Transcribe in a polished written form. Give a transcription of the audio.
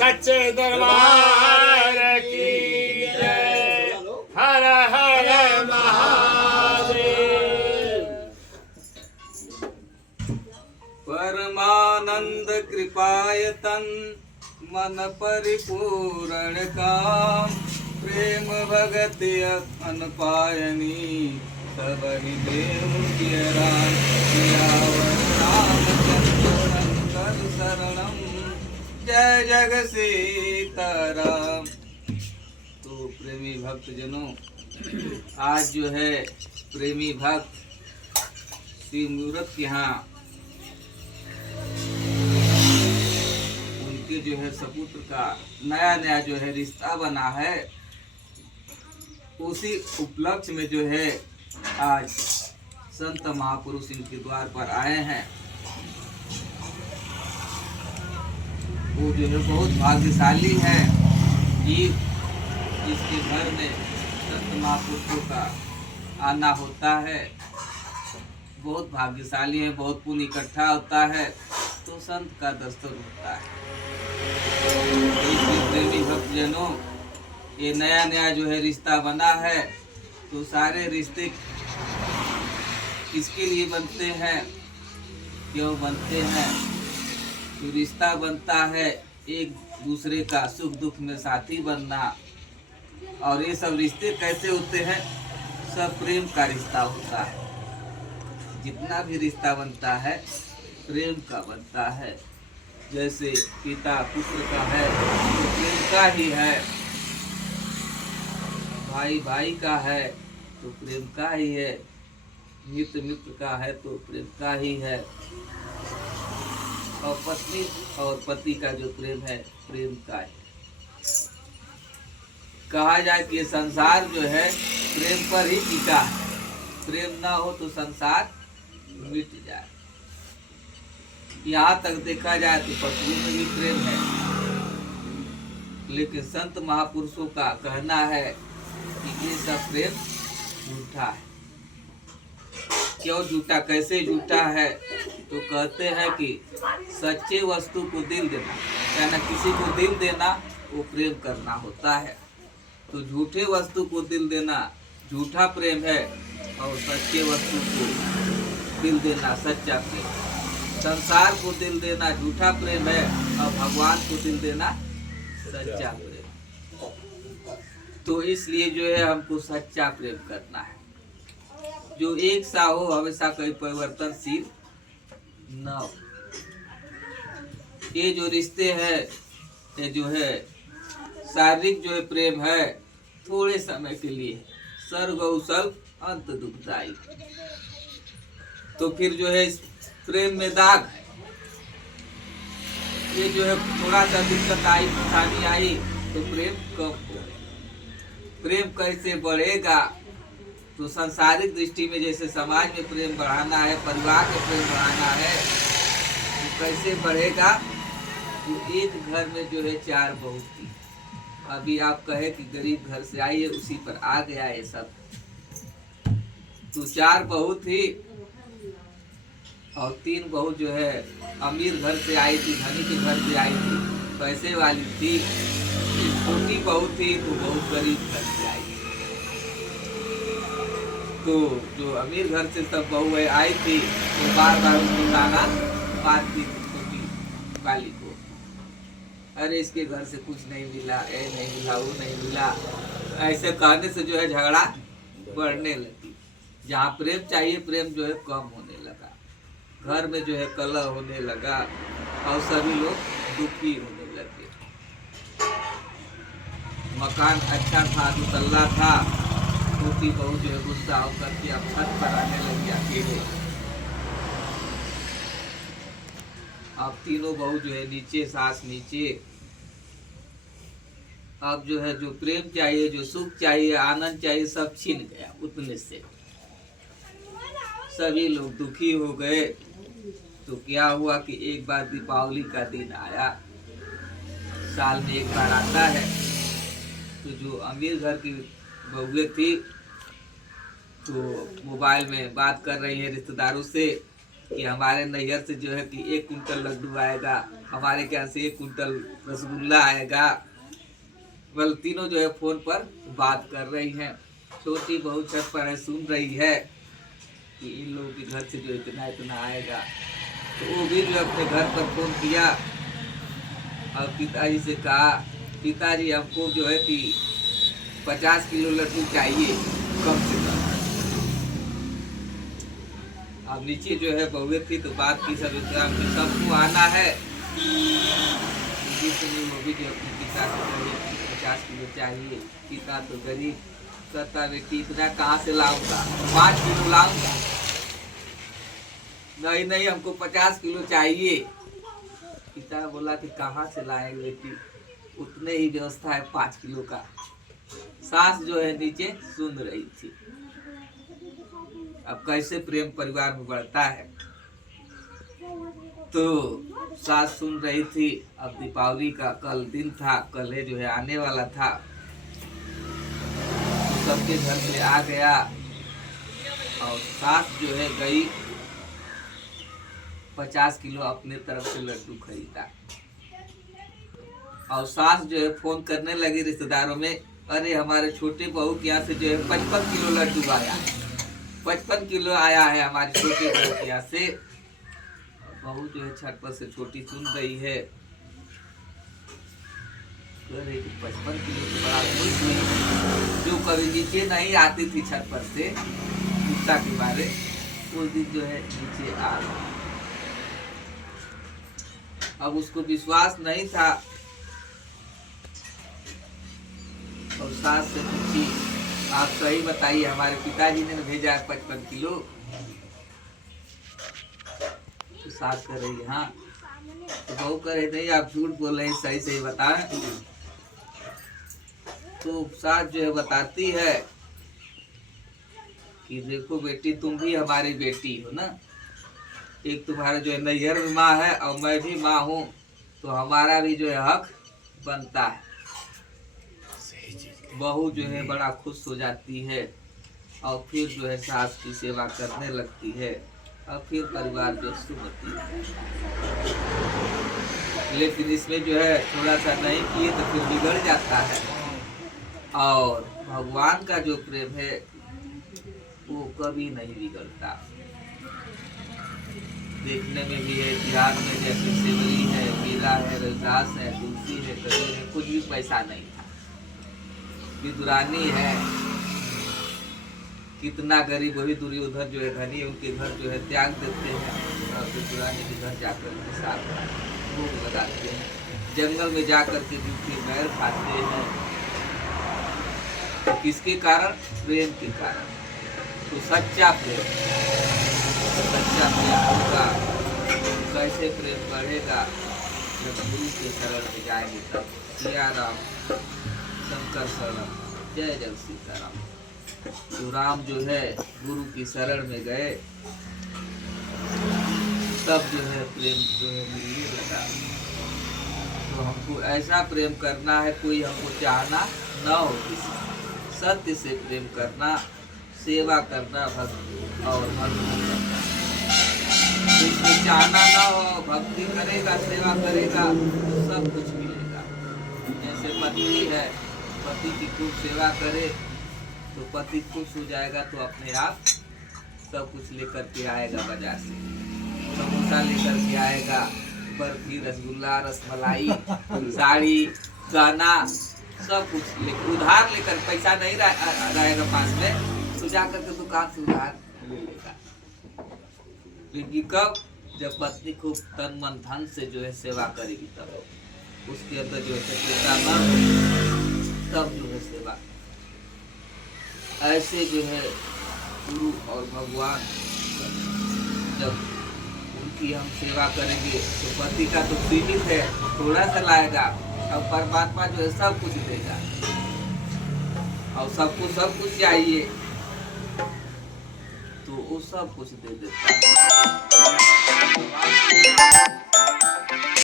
सच्चे दरबार की जय। हर हर महादेव। परमानंद कृपायतन मन परिपूर्ण काम, प्रेम भगति अन पायनी सब ही देव की राम। सियावर रामचंद्र नंदन शरणम, जय जग सीताराम। तो प्रेमी भक्त जनों, आज जो है प्रेमी भक्त श्री मूर्त के यहाँ उनके जो है सपुत्र का नया नया जो है रिश्ता बना है। उसी उपलक्ष्य में जो है आज संत महापुरुष इनके द्वार पर आए हैं। वो जो है बहुत भाग्यशाली है जीव जिसके घर में संत महापुरुषों का आना होता है। बहुत भाग्यशाली है, बहुत पुण्य इकट्ठा होता है तो संत का दर्शन होता है। प्रेमी भक्तजनों, ये नया नया जो है रिश्ता बना है तो सारे रिश्ते किसके लिए बनते हैं, क्यों बनते हैं? तो रिश्ता बनता है एक दूसरे का सुख दुख में साथी बनना। और ये सब रिश्ते कैसे होते हैं? सब प्रेम का रिश्ता होता है। जितना भी रिश्ता बनता है प्रेम का बनता है। जैसे पिता पुत्र का है तो प्रेम का ही है, भाई भाई का है तो प्रेम का ही है, मित्र मित्र का है तो प्रेम का ही है, और पत्नी और पति का जो प्रेम है प्रेम का है। कहा जाए कि ये संसार जो है प्रेम पर ही टिका है। प्रेम ना हो तो संसार मिट जाए। यहाँ तक देखा जाए तो पशुओं में भी प्रेम है, लेकिन संत महापुरुषों का कहना है कि ये सब प्रेम झूठा है। क्यों झूठा, कैसे झूठा है? तो कहते हैं कि सच्चे वस्तु को दिल देना, यानी किसी को दिल देना वो प्रेम करना होता है। तो झूठे वस्तु को दिल देना झूठा प्रेम है, और सच्चे वस्तु को दिल देना सच्चा प्रेम। संसार को दिल देना झूठा प्रेम है, और भगवान को दिल देना सच्चा प्रेम। तो इसलिए जो है हमको सच्चा प्रेम करना है, जो एक सा हो, हमेशा कोई परिवर्तनशील न हो। ये जो रिश्ते हैं, ये जो है शारीरिक जो है प्रेम है थोड़े समय के लिए, सर्ग औसल अंत दुखदाई। तो फिर जो है इस प्रेम में दाग है। ये जो है थोड़ा सा दिक्कत आई, परेशानी आई तो प्रेम कम हो। प्रेम कैसे बढ़ेगा? तो सांसारिक दृष्टि में जैसे समाज में प्रेम बढ़ाना है, परिवार में प्रेम बढ़ाना है, तो कैसे बढ़ेगा? तो एक घर में जो है 4 बहू थी। अभी आप कहे कि गरीब घर से आई है, उसी पर आ गया ये सब। तो 4 बहू थी और 3 बहू जो है अमीर घर से आई थी, धनी के घर से आई थी, पैसे वाली थी। छोटी बहू थी तो बहुत गरीब घर से आई। तो जो अमीर घर से सब बहू आई थी तो बार बार उसको ताना मारती थी छोटी वाली को, अरे इसके घर से कुछ नहीं मिला, ये नहीं मिला, वो नहीं मिला। ऐसे कहने से जो है झगड़ा बढ़ने लगी। जहाँ प्रेम चाहिए प्रेम जो है कम होने लगा, घर में जो है कलह होने लगा, और सभी लोग दुखी होने लगे। मकान अच्छा था, 2 तल्ला था, छोटी बहू जो है गुस्सा होकर के अब छत पर आने लगी अकेले। अब तीनों बहू जो है नीचे, सास नीचे। अब जो है जो प्रेम चाहिए, जो सुख चाहिए, आनंद चाहिए, सब छीन गया उतने से। सभी लोग दुखी हो गए। तो क्या हुआ कि एक बार दीपावली का दिन आया, साल में एक बार आता है। तो जो अमीर घर की बहुएं थी तो मोबाइल में बात कर रही है रिश्तेदारों से कि हमारे नैहर से जो है कि 1 कुंटल लड्डू आएगा, हमारे यहाँ से 1 कुंटल रसगुल्ला आएगा। बल तीनों जो है फोन पर बात कर रही हैं। छोटी बहू छत पर है, सुन रही है कि इन लोगों के घर से जो इतना आएगा। तो वो भी जो अपने घर पर फोन किया और पिताजी से कहा, पिताजी हमको जो है कि 50 किलो लड्डू चाहिए कम से कम। अब नीचे जो है बहुए थी तो बात की सब इंतजाम की, सबको आना है। वो भी जो अपने पिता को कहे 50 किलो चाहिए। पिता तो गरीब, कहता बेटी इतना कहाँ से लाऊंगा, 5 किलो लाऊंगा। नहीं हमको 50 किलो चाहिए। पिता बोला कि कहाँ से लाएंगे बेटी, उतने ही व्यवस्था है 5 किलो का। सास जो है नीचे सुन रही थी। अब कैसे प्रेम परिवार में बढ़ता है। तो सास सुन रही थी। अब दीपावली का कल दिन था, कल जो है आने वाला था। तो सबके घर से आ गया और सास जो है गई 50 किलो अपने तरफ से लड्डू खरीदा। और सास जो है फोन करने लगी रिश्तेदारों में, अरे हमारे छोटे बहू के यहाँ से जो है 55 किलो लड्डू आया, 55 किलो आया है हमारे छोटे बहू के यहाँ से। बहू जो है छत पर से छोटी सुन रही है, कह रही कि 55 किलो से बड़ा कोई नहीं। जो कभी नीचे नहीं आती थी छत पर से गुस्सा के मारे, उस दिन जो है नीचे आ गई। अब उसको विश्वास नहीं था और सास से पूछी, आप सही बताइए हमारे पिताजी ने भेजा है 55 किलो। तो सास कह रही हाँ। तो बहू कह रही नहीं आप झूठ बोल रहे, सही बताएं। तो सास जो है बताती है कि देखो बेटी तुम भी हमारी बेटी हो ना, एक तुम्हारा जो है नैहर में माँ है और मैं भी माँ हूँ, तो हमारा भी जो है हक बनता है। बहू जो है बड़ा खुश हो जाती है और फिर जो है सास की सेवा करने लगती है और फिर परिवार जो शुभ होती है। लेकिन इसमें जो है थोड़ा सा नहीं किए तो फिर बिगड़ जाता है। और भगवान का जो प्रेम है वो कभी नहीं बिगड़ता। देखने में भी है, इतिहास में जैसे सेवरी है, मीरा है, रविदास है, तुलसी है, कबीर है, कुछ भी पैसा नहीं था। विदुरानी है, कितना गरीब वही दुर्योधन जो है धनी, उनके घर जो है त्याग देते हैं और विदुरानी के घर जाकर के साथ भूख लगाते हैं, जंगल में जाकर के भूखे बैर खाते हैं। तो किसके कारण? प्रेम के कारण। तो सच्चा प्रेम, सच्चा प्रेम होगा। कैसे प्रेम बढ़ेगा? जब गुरु के शरण में जाएंगे तब। सिया राम शंकर शरण, जय जय सीताराम। तो राम जो है गुरु की शरण में गए, तब जो है प्रेम जो है मिलने लगा। तो हमको ऐसा प्रेम करना है, कोई हमको चाहना न हो, किसी सत्य से प्रेम करना, सेवा करना, भक्ति और भक्ति करना। तो इसमें चाहना ना हो, भक्ति करेगा, सेवा करेगा तो सब कुछ मिलेगा। जैसे पत्नी है, पति की खूब सेवा करे तो पति खुश हो जाएगा, तो अपने आप सब कुछ लेकर के आएगा बाजार से। समोसा लेकर के आएगा, बर्फी, रसगुल्ला, रसमलाई, साड़ी, गहना, सब कुछ उधार लेकर। पैसा नहीं रहेगा पास में तो जाकर के दुकान से उधार ले लेगा। लेकिन कब? जब पत्नी खूब तन मन धन से जो है सेवा करेगी, तब उसके अंदर जो है तब जो है सेवा। ऐसे जो है गुरु और भगवान जब उनकी हम सेवा करेंगे तो पति का तो सीमित है, थोड़ा सा लाएगा, और परमात्मा जो है सब कुछ देगा और सबको सब कुछ चाहिए तो वो सब कुछ दे देता है।